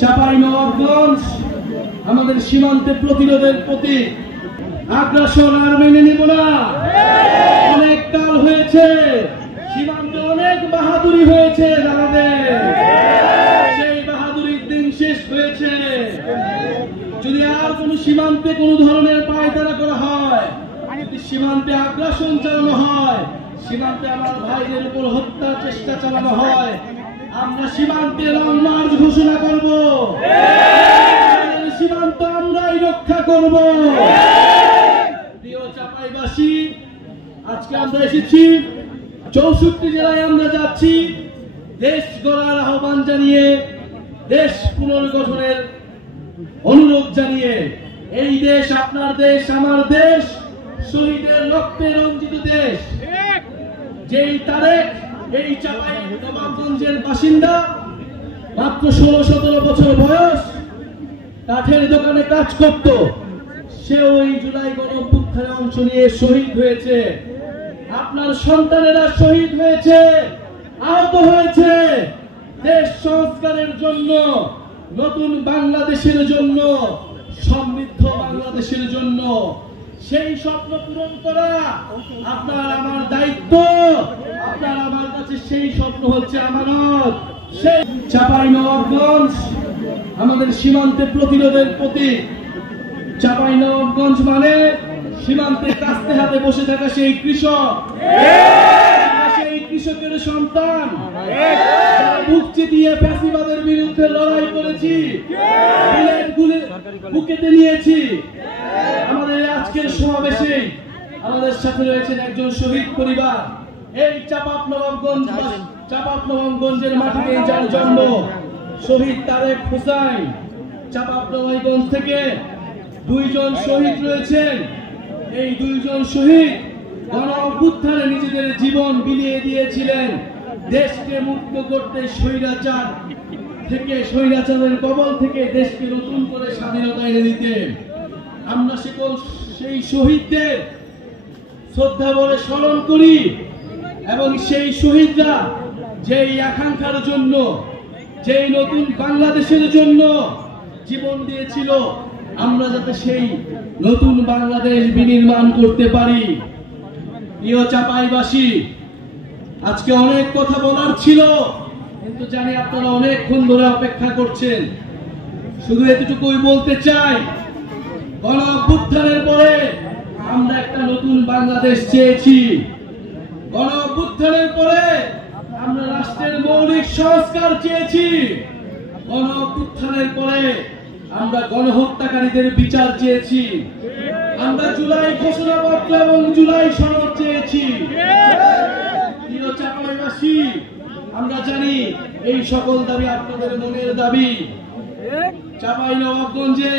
চাঁপাইনবাবগঞ্জ আমাদের সীমান্তে প্রতিরোধের প্রতীক। আগ্রাসন আর মেনে নিব না। অনেক কাল হয়েছে, সীমান্তে অনেক বাহাদুরি হয়েছে দাদাদের, সেই বাহাদুরির দিন শেষ হয়েছে। যদি আর কোন সীমান্তে কোন ধরনের পায়তারা করা হয়, যদি সীমান্তে আগ্রাসন চালানো হয়, সীমান্তে আমার ভাইদের উপর হত্যার চেষ্টা চালানো হয়, আমরা সীমান্তে লং মার্চ ঘোষণা করব। সীমান্ত আমরাই রক্ষা করব। প্রিয় চাঁপাইবাসী, আজকে আমরা এসেছি 64 জেলায় আমরা যাচ্ছি দেশ গড়ার আহ্বান জানিয়ে, দেশ পুনর্গঠনের অনুরোধ জানিয়ে। এই দেশ আপনার দেশ, আমার দেশ, শহীদের রক্তে রঞ্জিত দেশ। যেই তারেক এই চাঁপাইনবাবগঞ্জের বাসিন্দা, মাত্র 16-17 বছর বয়স, কাঠের দোকানে কাজ করত, সে ওই জুলাই গণঅভ্যুত্থানে অংশ নিয়ে শহীদ হয়েছে। আপনার সন্তানেরা শহীদ হয়েছে, আহত হয়েছে দেশ সংস্কারের জন্য, নতুন বাংলাদেশের জন্য, সমৃদ্ধ বাংলাদেশের জন্য। সেই স্বপ্ন পূরণ করা আপনার আমার দায়িত্ব। আপনার আমার কাছে সেই স্বপ্ন হচ্ছে আমানত। সেই চাঁপাইনবাবগঞ্জ আমাদের সীমান্তে প্রতিরোধের প্রতীক। চাঁপাইনবাবগঞ্জ মানে সীমান্তে কাস্তে হাতে বসে থাকা সেই কৃষক, সেই কৃষকের সন্তান, বুক চিতিয়ে ফ্যাসিবাদের বিরুদ্ধে লড়াই করেছি, বুকেতে নিয়েছি। আমাদের আজকের সমাবেশে আমাদের সাথে রয়েছেন একজন শহীদ পরিবার। এই চাঁপাইনবাবগঞ্জের মাটিতে যার জন্ম, শহীদ তারেক হোসেন। চাঁপাইনবাবগঞ্জ থেকে 2 জন শহীদ রয়েছেন। এই 2 জন শহীদ গণঅভ্যুত্থানে নিজেদের জীবন বিলিয়ে দিয়েছিলেন দেশকে মুক্ত করতে, স্বৈরাচার থেকে, স্বৈরাচারের কবল থেকে দেশকে নতুন করে স্বাধীনতা এনে দিতে। আমরা সেই শহীদদের শ্রদ্ধা বলে স্মরণ করি এবং সেই শহীদরা যেই আকাঙ্ক্ষার জন্য, যেই নতুন বাংলাদেশের জন্য জীবন দিয়েছিল, আমরা যাতে সেই নতুন বাংলাদেশ বিনির্মাণ করতে পারি। প্রিয় চাঁপাইবাসী, আজকে অনেক কথা বলার ছিল, কিন্তু জানি আপনারা অনেকক্ষণ ধরে অপেক্ষা করছেন। শুধু এতটুকুই বলতে চাই, গণঅভ্যুত্থানের পরে আমরা একটা নতুন বাংলাদেশ চেয়েছি। গণঅভ্যুত্থানের পরে আমরা রাষ্ট্রের মৌলিক সংস্কার চেয়েছি। গণঅভ্যুত্থানের পরে আমরা গণহত্যাকারীদের বিচার চেয়েছি। আমরা জুলাই ঘোষণাপত্র এবং জুলাই সনদ চেয়েছি। প্রিয় চাঁপাইবাসী, আমরা জানি এই সকল দাবি আপনাদের মনের দাবি। চাঁপাইনবাবগঞ্জে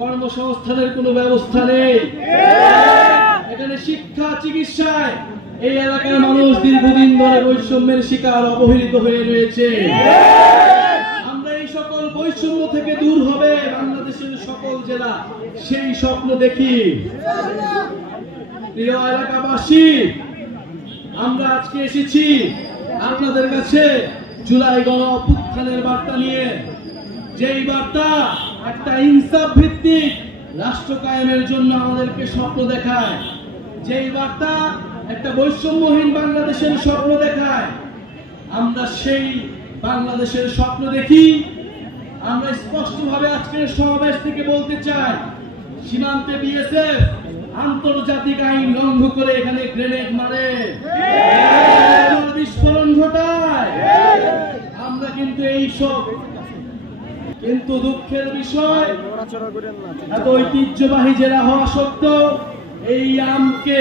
কর্মসংস্থানের কোনো ব্যবস্থা নেই। এখানে শিক্ষা, চিকিৎসায় এই এলাকার মানুষ দীর্ঘদিন ধরে বৈষম্যের শিকার, অবহেলিত হয়ে রয়েছে। আমরা এই সকল বৈষম্য থেকে দূর হবে বাংলাদেশের সকল জেলা, সেই স্বপ্ন দেখি। প্রিয় এলাকাবাসী, আমরা আজকে এসেছি আপনাদের কাছে জুলাই গণঅভ্যুত্থানের বার্তা নিয়ে। যেই বার্তা একটা ইনসাফ ভিত্তিক রাষ্ট্র কায়েমের জন্য আমাদেরকে স্বপ্ন দেখায়, যেই বার্তা একটা বৈষম্যহীন বাংলাদেশের স্বপ্ন দেখায়। আমরা সেই বাংলাদেশের স্বপ্ন দেখি। আমরা স্পষ্টভাবে আজকের সমাবেশ থেকে বলতে চাই, সীমান্তে বিএসএফ আন্তর্জাতিক আইন লঙ্ঘন করে এখানে গ্রেনেড মারে, বিস্ফোরণ ঘটায়। আমরা কিন্তু এইসব, কিন্তু দুঃখের বিষয়, এত ঐতিহ্যবাহী জেলা হওয়া সত্ত্বেও এই আমকে,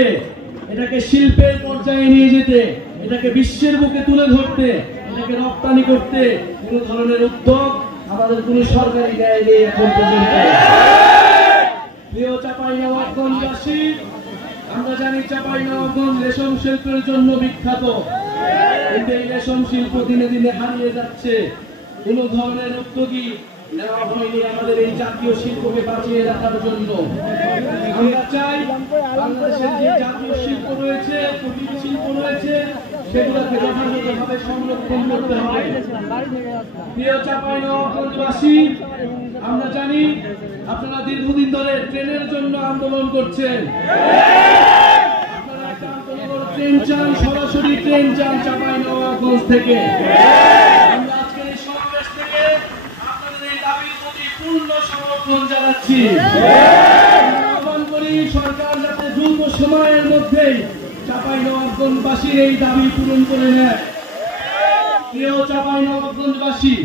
এটাকে শিল্পের পর্যায়ে নিয়ে যেতে, এটাকে বিশ্বের বুকে তুলে ধরতে, এটাকে রপ্তানি করতে কোন ধরনের উদ্যোগ আমাদের কোন সরকারি গায়ে নেই এখন পর্যন্ত। প্রিয় চাঁপাইনবাবগঞ্জবাসী, আমরা জানি চাঁপাইনবাবগঞ্জ রেশম শিল্পের জন্য বিখ্যাত, কিন্তু এই রেশম শিল্প দিনে দিনে হারিয়ে যাচ্ছে। কোন ধরনের উদ্যোগী নেওয়া হয়নি আমাদের এই জাতীয় শিল্পকে বাঁচিয়ে রাখার জন্য। আমরা চাই বাংলাদেশের যে জাতীয় শিল্প রয়েছে, কুটির শিল্প রয়েছে, সেগুলোকে যথাযথভাবে সংরক্ষণ করতে হবে। প্রিয় চাঁপাইনবাবগঞ্জবাসী, আমরা জানি আপনারা দীর্ঘদিন ধরে ট্রেনের জন্য আন্দোলন করছেন। আপনারা একটা আন্তনগর ট্রেন চান, সরাসরি ট্রেন চান চাঁপাইনবাবগঞ্জ থেকে। আমরা আজকের এই সমাবেশ থেকে আপনাদের এই দাবির প্রতি পূর্ণ সমর্থন জানাচ্ছি। আহ্বান করি সরকার যাতে দ্রুত সময়ের মধ্যেই চাঁপাইনবাবগঞ্জবাসীর এই দাবি পূরণ করে নেয়। প্রিয় চাঁপাইনবাবগঞ্জবাসী,